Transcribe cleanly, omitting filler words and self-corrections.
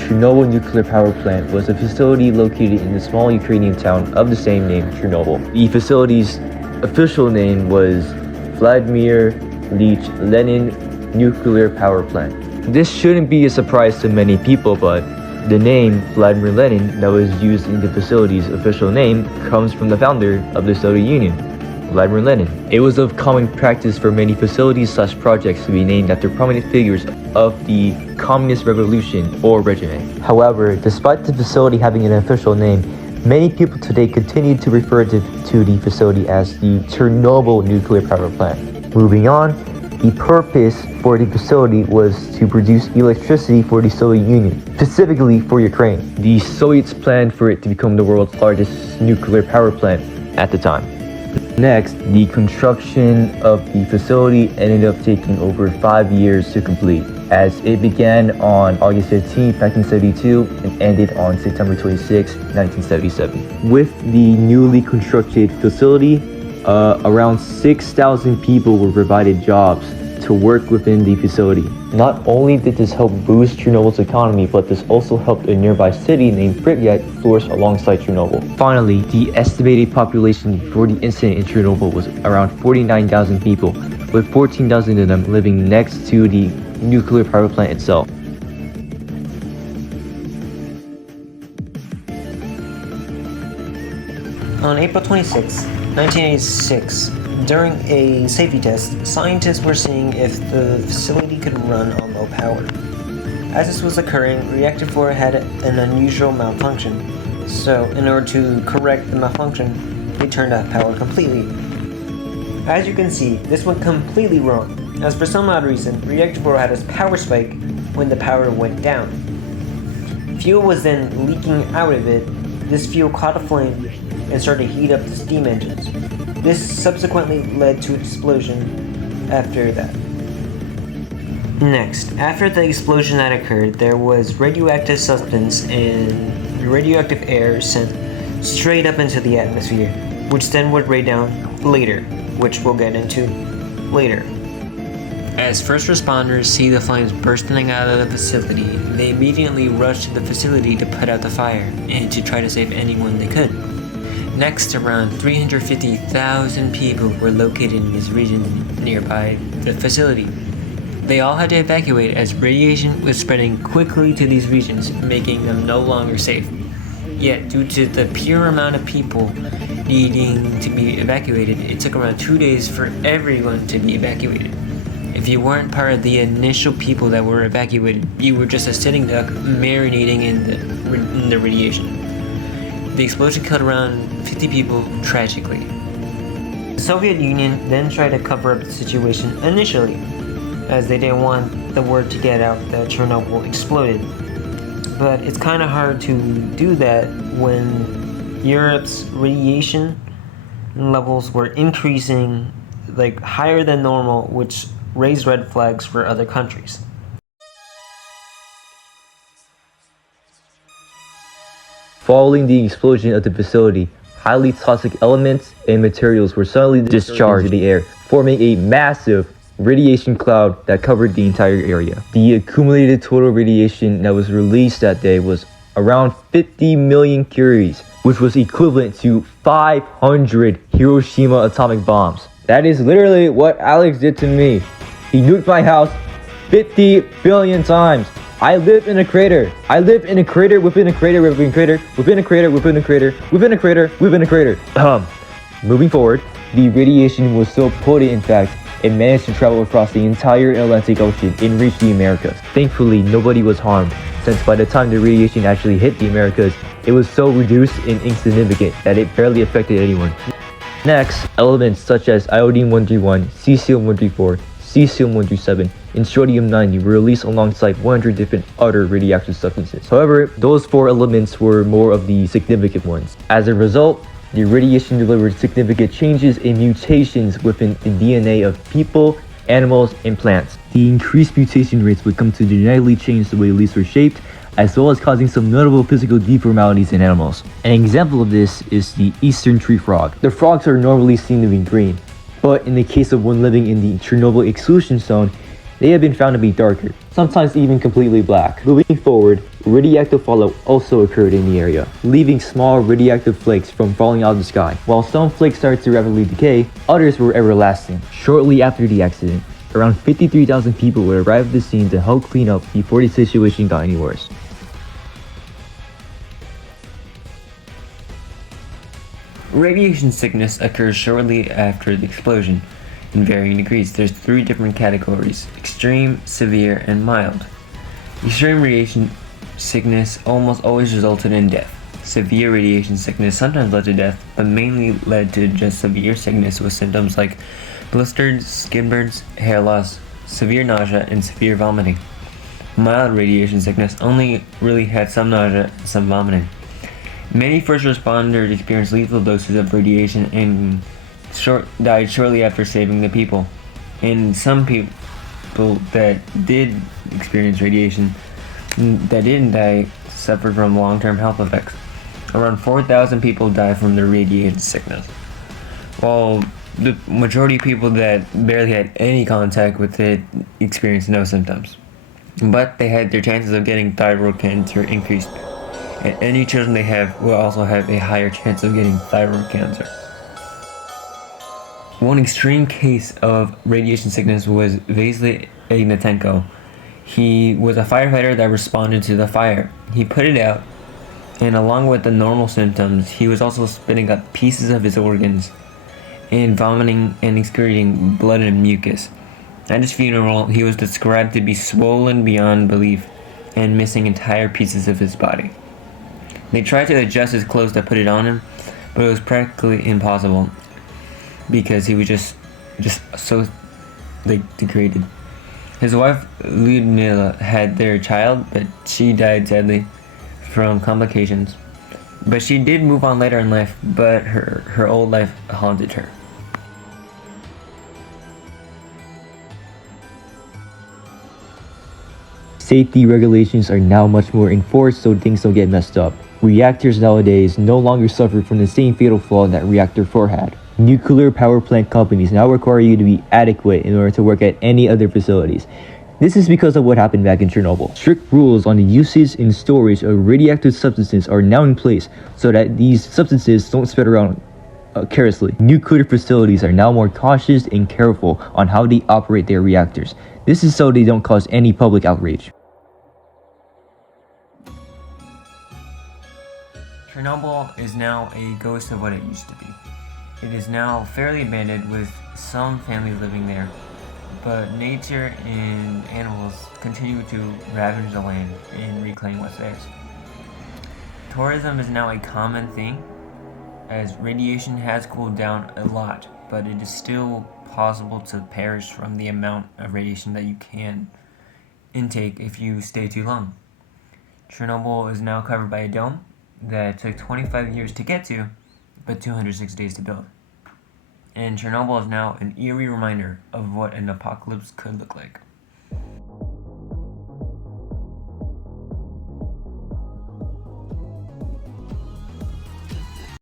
Chernobyl nuclear power plant was a facility located in the small Ukrainian town of the same name, Chernobyl. The facility's official name was Vladimir Ilyich Lenin Nuclear Power Plant. This shouldn't be a surprise to many people, but the name Vladimir Lenin that was used in the facility's official name comes from the founder of the Soviet Union, Vladimir Lenin. It was of common practice for many facilities/projects to be named after prominent figures of the Communist Revolution or regime. However, despite the facility having an official name, many people today continue to refer to the facility as the Chernobyl nuclear power plant. Moving on, the purpose for the facility was to produce electricity for the Soviet Union, specifically for Ukraine. The Soviets planned for it to become the world's largest nuclear power plant at the time. Next, the construction of the facility ended up taking over 5 years to complete, as it began on August 15, 1972 and ended on September 26, 1977. With the newly constructed facility, around 6,000 people were provided jobs to work within the facility. Not only did this help boost Chernobyl's economy, but this also helped a nearby city named Pripyat flourish alongside Chernobyl. Finally, the estimated population before the incident in Chernobyl was around 49,000 people, with 14,000 of them living next to the nuclear power plant itself. On April 26, 1986, during a safety test, scientists were seeing if the facility could run on low power. As this was occurring, reactor 4 had an unusual malfunction, so in order to correct the malfunction, they turned off power completely. As you can see, this went completely wrong, as for some odd reason, reactor 4 had a power spike when the power went down. Fuel was then leaking out of it. This fuel caught a flame and started to heat up the steam engines. This subsequently led to an explosion after that. Next, after the explosion that occurred, there was radioactive substance and radioactive air sent straight up into the atmosphere, which then would rain down later, which we'll get into later. As first responders see the flames bursting out of the facility, they immediately rush to the facility to put out the fire and to try to save anyone they could. Next, around 350,000 people were located in this region nearby the facility. They all had to evacuate as radiation was spreading quickly to these regions, making them no longer safe. Yet, due to the pure amount of people needing to be evacuated, it took around 2 days for everyone to be evacuated. If you weren't part of the initial people that were evacuated, you were just a sitting duck marinating in the radiation. The explosion killed around 50 people tragically. The Soviet Union then tried to cover up the situation initially, as they didn't want the word to get out that Chernobyl exploded. But it's kind of hard to do that when Europe's radiation levels were increasing like higher than normal, which raised red flags for other countries. Following the explosion of the facility, highly toxic elements and materials were suddenly discharged into the air, forming a massive radiation cloud that covered the entire area. The accumulated total radiation that was released that day was around 50 million curies, which was equivalent to 500 Hiroshima atomic bombs. That is literally what Alex did to me. He nuked my house 50 billion times. I live in a crater. I live in a crater within a crater within a crater within a crater within a crater within a crater within a crater. Moving forward, the radiation was so potent, in fact, it managed to travel across the entire Atlantic Ocean and reach the Americas. Thankfully, nobody was harmed, since by the time the radiation actually hit the Americas, it was so reduced and insignificant that it barely affected anyone. Next, elements such as iodine-131, cesium-134, cesium-137, and strontium-90 were released alongside 100 different other radioactive substances. However, those 4 elements were more of the significant ones. As a result, the radiation delivered significant changes and mutations within the DNA of people, animals, and plants. The increased mutation rates would come to genetically change the way leaves were shaped, as well as causing some notable physical deformalities in animals. An example of this is the eastern tree frog. The frogs are normally seen to be green, but in the case of one living in the Chernobyl exclusion zone, they have been found to be darker, sometimes even completely black. Moving forward, radioactive fallout also occurred in the area, leaving small radioactive flakes from falling out of the sky. While some flakes started to rapidly decay, others were everlasting. Shortly after the accident, around 53,000 people would arrive at the scene to help clean up before the situation got any worse. Radiation sickness occurs shortly after the explosion, in varying degrees. There's 3 different categories: extreme, severe, and mild. Extreme radiation sickness almost always resulted in death. Severe radiation sickness sometimes led to death, but mainly led to just severe sickness with symptoms like blisters, skin burns, hair loss, severe nausea, and severe vomiting. Mild radiation sickness only really had some nausea and some vomiting. Many first responders experienced lethal doses of radiation and died shortly after saving the people. And some people that did experience radiation that didn't die suffered from long-term health effects. Around 4,000 people died from the radiation sickness, while the majority of people that barely had any contact with it experienced no symptoms. But they had their chances of getting thyroid cancer increased. And any children they have will also have a higher chance of getting thyroid cancer. One extreme case of radiation sickness was Vasily Ignatenko. He was a firefighter that responded to the fire. He put it out, and along with the normal symptoms, he was also spitting up pieces of his organs and vomiting and excreting blood and mucus. At his funeral, he was described to be swollen beyond belief and missing entire pieces of his body. They tried to adjust his clothes to put it on him, but it was practically impossible because he was just so degraded. His wife Lyudmila had their child, but she died sadly from complications. But she did move on later in life, but her old life haunted her. Safety regulations are now much more enforced so things don't get messed up. Reactors nowadays no longer suffer from the same fatal flaw that Reactor 4 had. Nuclear power plant companies now require you to be adequate in order to work at any other facilities. This is because of what happened back in Chernobyl. Strict rules on the usage and storage of radioactive substances are now in place so that these substances don't spread around carelessly. Nuclear facilities are now more cautious and careful on how they operate their reactors. This is so they don't cause any public outrage. Chernobyl is now a ghost of what it used to be. It is now fairly abandoned with some families living there, but nature and animals continue to ravage the land and reclaim what's theirs. Tourism is now a common thing, as radiation has cooled down a lot, but it is still possible to perish from the amount of radiation that you can intake if you stay too long. Chernobyl is now covered by a dome that took 25 years to get to, but 206 days to build. And Chernobyl is now an eerie reminder of what an apocalypse could look like.